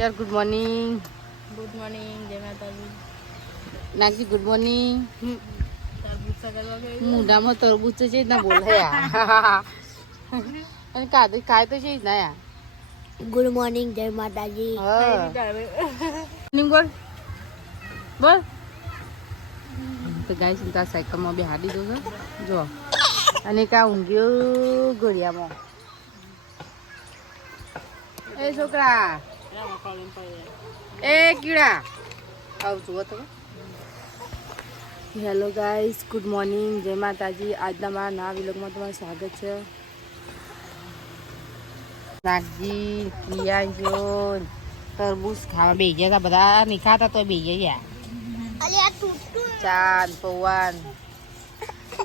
यार good morning जय माताजी नागजी गुड मॉर्निंग तरबूज सगळं वगैरे मुंडाમાં તરબૂચ તો છે જ ના બોલે યાર અને કાદુ ખાય તો છે જ ના યાર ગુડ મોર્નિંગ જય માતાજી મોર્નિંગ બોલ બોલ તો ગાય ચિંતા સાયકલમાં બે હાડી દો જો અને કા ઊંઘ્યો ગોળિયામાં એ છોકરા એ કીડા આવું જુઓ તો હેલો ગાઈસ ગુડ મોર્નિંગ જય માતાજી આજના મારા નવા વિલોગમાં તમારું સ્વાગત છે નાગજી પ્રિયાંજો તરબૂચ ખાવા બેસી ગયા હતા બધા નહીં ખાતા તો બેસી ગયા ચાંદ પૌવાન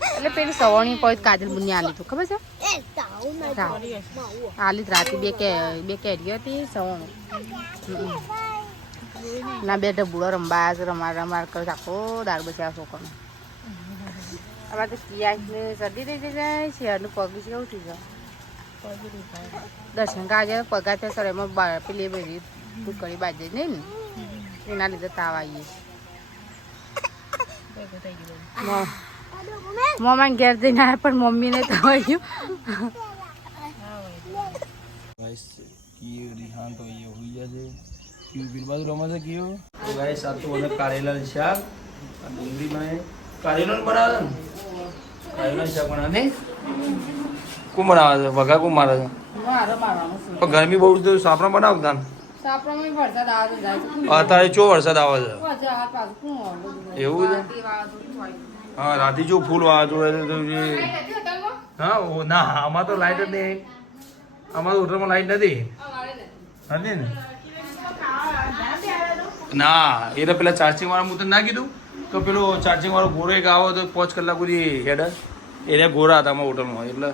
એટલે પેલી સવાણી કોઈ કાજલ બુની આલી તું ખબર છે આલી રાતે બે કેરીઓ હતી સવાણું ના બે ઢબુડો રમાર કરે આખો દાળ બચ્યા છોકરો અમારે તો પિયાજને શરદી થઈ જાય શેરનું પગ કેવું થઈ જાય દર્શન કાજે પગા છે સર એમાં પેલી બધી દુકડી બાજે નહીં ને એના લીધે તાવ આવીએ મમ્મા ઘેર જઈને આવ્યા પણ મમ્મીને તાવ આવ્યું તો ये हुई जैसे क्यों फिर बाद रमा से क्यों तो गाइस साथ तो बने करेला शाक और डूंगरी बनाए करेला बना करेला शाक बना दे को बनावा છે વગા કો મારે છે મારવાનું છે પણ ગરમી બહુ છે સાપરા બનાવ દાન સાપરામાં વરસાદ આવે જાય છે અત્યારે ચો વરસાદ આવે છે પાછા આ પાછું કોણ એવું છે હા રાતે જો ફૂલ વાજો તો જે હા ઓ ના આમાં તો લાઈટ જ નહીં આમાં તો હોટલમાં લાઈટ નથી નથી ને ના એ તો પેલા ચાર્જિંગ વાળા હું તને ના કીધું તો પેલો ચાર્જિંગ વાળો ઘોડો એક આવો તો 5 કલાક સુધી હેડર એને ઘોડા હતા અમારા હોટલમાં એટલે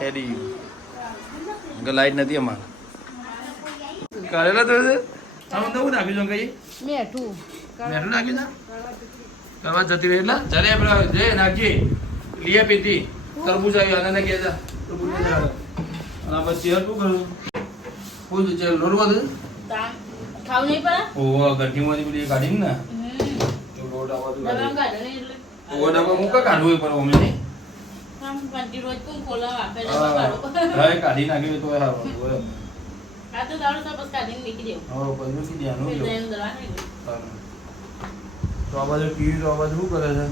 હેડી ગયું લાઈટ નથી અમારે કરેલા તો આમ તો હું નાખ્યું છું કઈ મેઠું મેઠું નાખ્યું છે કરવા જતી રહી એટલે ચાલે પેલા જય નાખજે લીએ પીતી તરબૂચ આવ્યું આને કે જા તરબૂચ અને આ પછી શું કરું ફૂલ છે લોટ બધું ખાવ નહીં પડે ઓ ગઠ્ઠીમાંથી પેલી કાઢી ને તો લોટ આવવા તો ડબમ કાઢે ને એટલે ઓ ડબ્બા મૂકા કાઢવું પડે ઓમે નહીં આમ કંટી રોજ તું ખોલા આપે હા કાઢી નાખ્યું તો હારું આ તો દાડો તો બસ કાઢીને નીકળી દેવું હવે પછી ધ્યાન ફિર નું જઈને દવા નહીં તો આ બાજુ ટીવી તો આ બાજુ શું કરે છે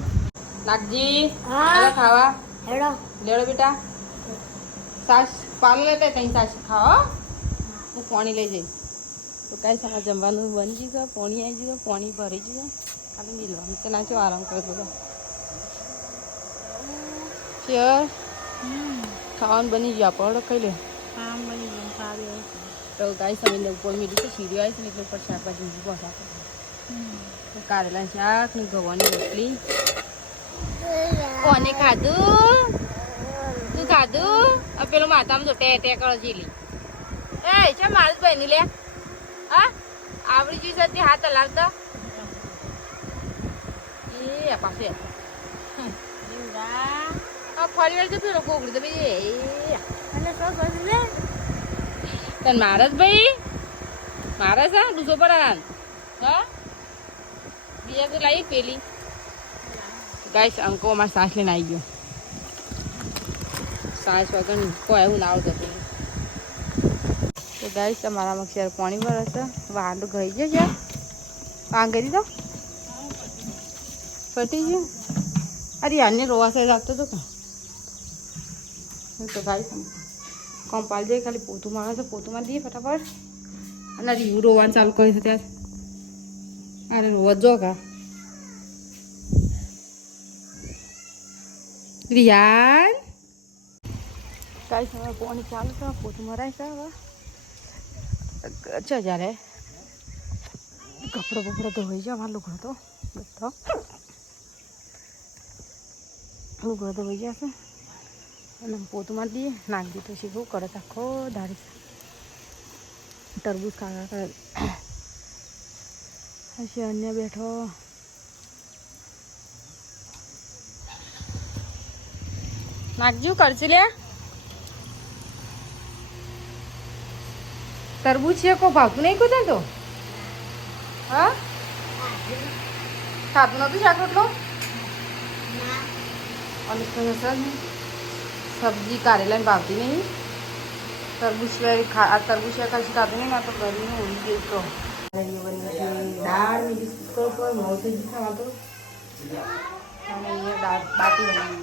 નાગજી હા હાલો ખાવા હેડો લેડો બેટા સાસ પાલ લેતા કઈ સાસ ખાવા હું પાણી લઈ જઈશ તો કાંઈ સારા જમવાનું બની જશે પાણી આવી જશે પાણી ભરી જશે ખાલી મિલવાનું તો નાચો આરામ કરતો હતો ચેર ખાવાનું બની ગયું આપણે ખાઈ લે આમ બની ગયું સારું તો ગાય સમય ઉપર મીઠું તો સીધું આવી છે ને એટલે ઉપર શાકભાજી પહોંચા તો કારેલા શાક ને ગવાની રોટલી કોને ખાધું તું ખાધું આ પેલો માથામાં જો ટે કરો જીલી એ છે મારું ભાઈ ની લે હા આવડી જઈ હતી હાથ હલાવતો એ પાસે ફરી વાર તો પેલો કોકડી તો ભાઈ અને તો બસ લે તને મારે જ ભાઈ મારે છે દૂધો પડાન હા બીજા તો લાવી પેલી ગાઈસ અંકો અમારે સાસ લઈને આવી ગયો સાસ વગર કોઈ એવું ના આવતું તો ગાઈસ તમારા મક્ષર પાણી ભરે છે વાંડું ગઈ ગયો છે કામ કરી દો પટી ગયું અરે આને રોવાશે રાખતો હતો તો ગાઈસ કંપાલ જાય ખાલી પોતું મારે છે પોતું મારી દઈએ ફટાફટ અને રીવું રોવાનું ચાલુ કરે છે ત્યારે અરે રોવા જો કા રિયાન કાંઈ સમય પાણી ચાલુ છે પોતું મરાય છે હવે છે જ્યારે કપડો બપડો ધોઈ જાય અમારે લુગડો તો બધો લુગડો ધોઈ જશે અને પોતું મારી દઈએ નાખી દીધું શીખવું કરે આખો દાડી તરબૂચ ખાવા કરે હશે અન્ય બેઠો નાખજો કરશે લે તરબૂચ છે કોઈ ભાવતું નહીં કૂદે તો હા ખાતું નતું શાક રોટલો અને સબ્જી કારેલાની ભાવતી નહીં તરબૂચ આ તરબૂચ કશું ખાતું નહીં મારે તો ગરમીનું ઉડી ગયું તો દાળ ને બિસ્કુટ પર મોટી જ ખાવા અને અહીંયા દાળ બાટી બનાવી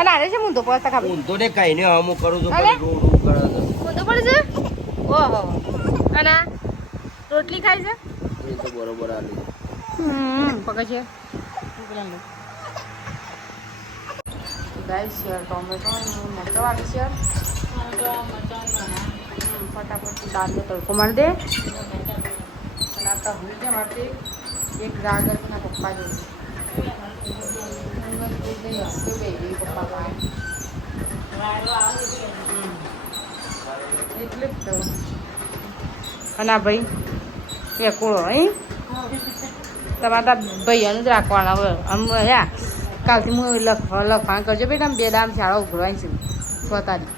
અને આજે છે હું તો પહોંચતા ખાવા ઊંધો ને કઈ ને અમુક કરું છું અલે? પણ રોડ કરે છે. ઊંધો પડે છે ઓહો અને રોટલી ખાય છે એ તો બરોબર આલી પકડ છે ગાઈસ શેર ટોમેટો મરચો વાળી શેર ફટાફટ દાળનો તડકો મારી દે અને આ તહુલ છે મારથી એક રાગ ના પપ્પા જેવું પપ્પા ખાય એટલે જ તો અને આ ભાઈ એકોળો અહીં તમારા ભાઈઓનું જ રાખવાના હોય આમ યા કાલથી હું લખવાનું કરજો બેટા આમ 2 દામ શાળા ઉઘડવાની છે 6 તારીખ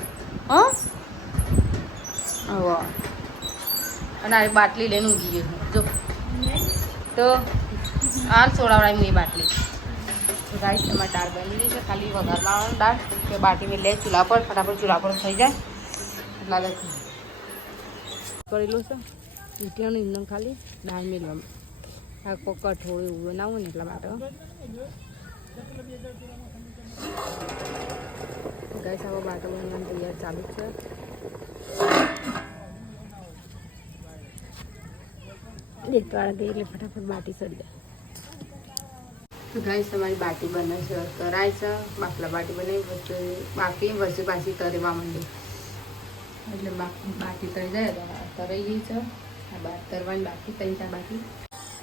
હા અને આ બાટલી લઈને ઊંઘી ગયો જો તો હાલ સોડાવડાવી હું એ બાટલી તો ગાઈસ તમારે દાળ બની ગઈ છે ખાલી વઘારમાં આવવાનું દાળ કે બાટી મેં લે ચૂલા પર ફટાફટ ચૂલા પર થઈ જાય એટલા લખી કરેલું છે ઊંટિયાનું એમને ખાલી દાળ મેળવામાં આ કોક કઠોળ એવું બનાવું ને એટલા માટે ગાઈસ આવો બાટો બનાવવાનું તૈયાર ચાલુ છે વાળા ગઈ એટલે ફટાફટ બાટી સડી જાય તો ગાઈસ તમારી બાટી બને છે કરાય છે બાફલા બાટી બનાવી બાકી વચ્ચે પાછી તરવા માંડી એટલે બાટી તરી જાય તરાઈ ગઈ છે આ બાર તરવાની બાકી 3-4 બાકી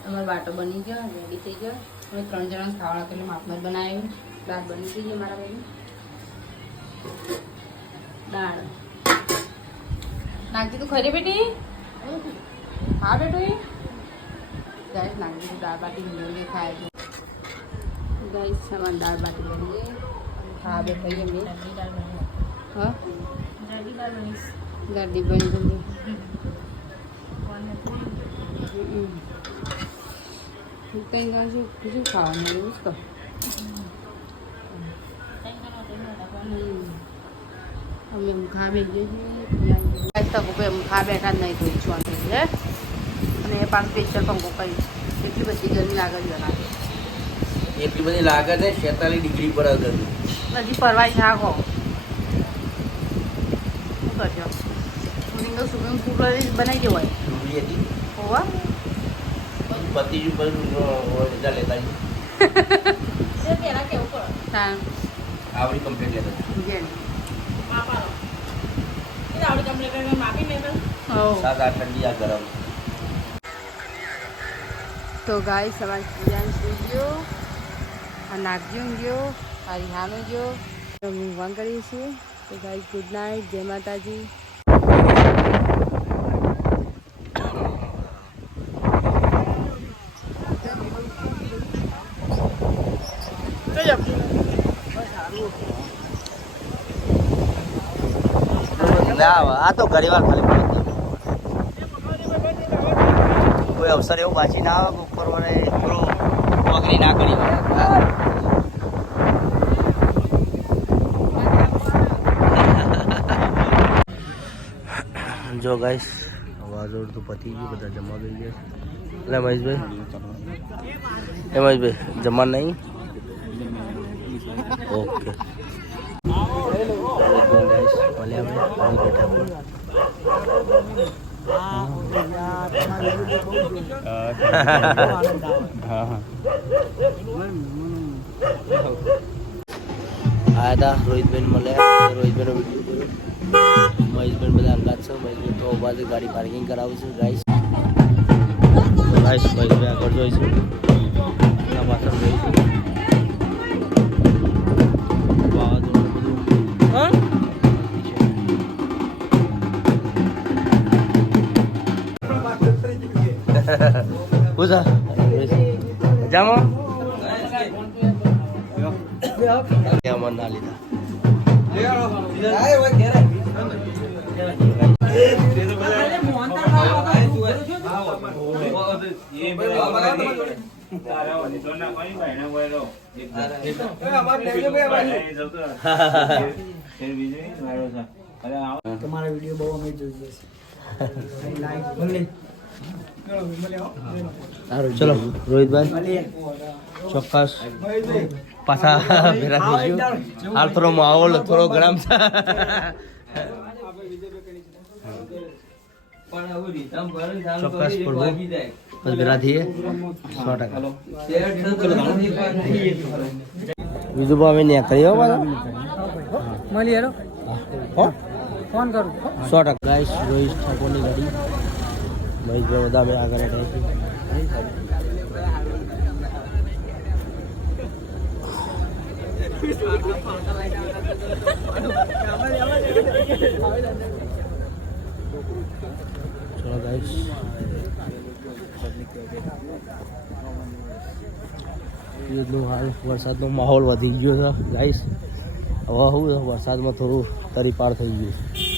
અમારો બાટો બની ગયો રેડી થઈ ગયો અમે 3 જણા ખાવાના એટલે માપમાં બનાવ્યું દાળ બની થઈ ગઈ મારા ભાઈ દાળ નાખી તું ખરી બેટી હા બેટું ગાઈસ નાખી દાળ બાટી મેળવી ખાય છે ગાઈસ સામાન દાળ બાટી બની હા બે ખાઈએ મેં હા ગાડી બની ગઈ કઈ ગાજુ શું ખાવાનું એવું તો અમે ખા બેઠી છીએ ખા બેઠા જ નહીં તો ઈચ્છવાનું છે અને એ પાછું સ્પેશિયલ પંખો કરી એટલી બધી ગરમી લાગે છે લાગે એટલી બધી લાગે છે 46 ડિગ્રી પર ગરમી હજી પરવાય શાક હો શું કરજો સ્વિમિંગ પૂલ બનાવી દેવાય ડુંગળી હતી હોવા પતિ ઉપર રજા લેતા હા આવડી કમ્પ્લીટ લેતા જેને શાક આ ઠંડી આ ગરમ તો ગાય સવારે પ્રિયાંશ ગયો આ નાગજીન ગયો આ રિહાનો ગયો ઊંઘવાન કરીએ છીએ તો ગાય ગુડ નાઇટ જય માતાજી આ તો ઘણી વાર ખાલી કોઈ અવસર એવું પાછી ના આવે ઉપર મને થોડું નોકરી ના કરી જો ગાઈસ અવાજ તો પતી ગયું બધા જમવા ગઈ ગયા એટલે મહેશભાઈ જમવા નહીં ઓકે આયા હતા રોહિતબેન મળ્યા રોહિતબેન મહેશબેન બધા અંગાત છે મહેશબેન તો બાજુ ગાડી પાર્કિંગ કરાવું છું ગાઈસ મહેશભાઈ આગળ જોઈશું એના પાછળ જોઈશું પૂછા જામો ના લીધા તમારા વિડીયો બહુ અમે જોઈએ છે ચલો રોહિતભાઈ ચોક્કસ પાછા ભેરા થઈશું હાલ થોડો માહોલ થોડો ગરમ છે ચોક્કસ પ્રભુ બસ ભેરા થઈએ 100%. બીજું પણ અમે ત્યાં કરી મળી હેરો ફોન કરું 100%. ગાઈસ રોહિત ઠાકોરની ગાડી મહેશભાઈ બધા અમે આગળ હતા ચલો ગાઈસ હાલ વરસાદનો માહોલ વધી ગયો છે ગાઈસ હવે શું વરસાદમાં થોડું તરી પાર થઈ ગયું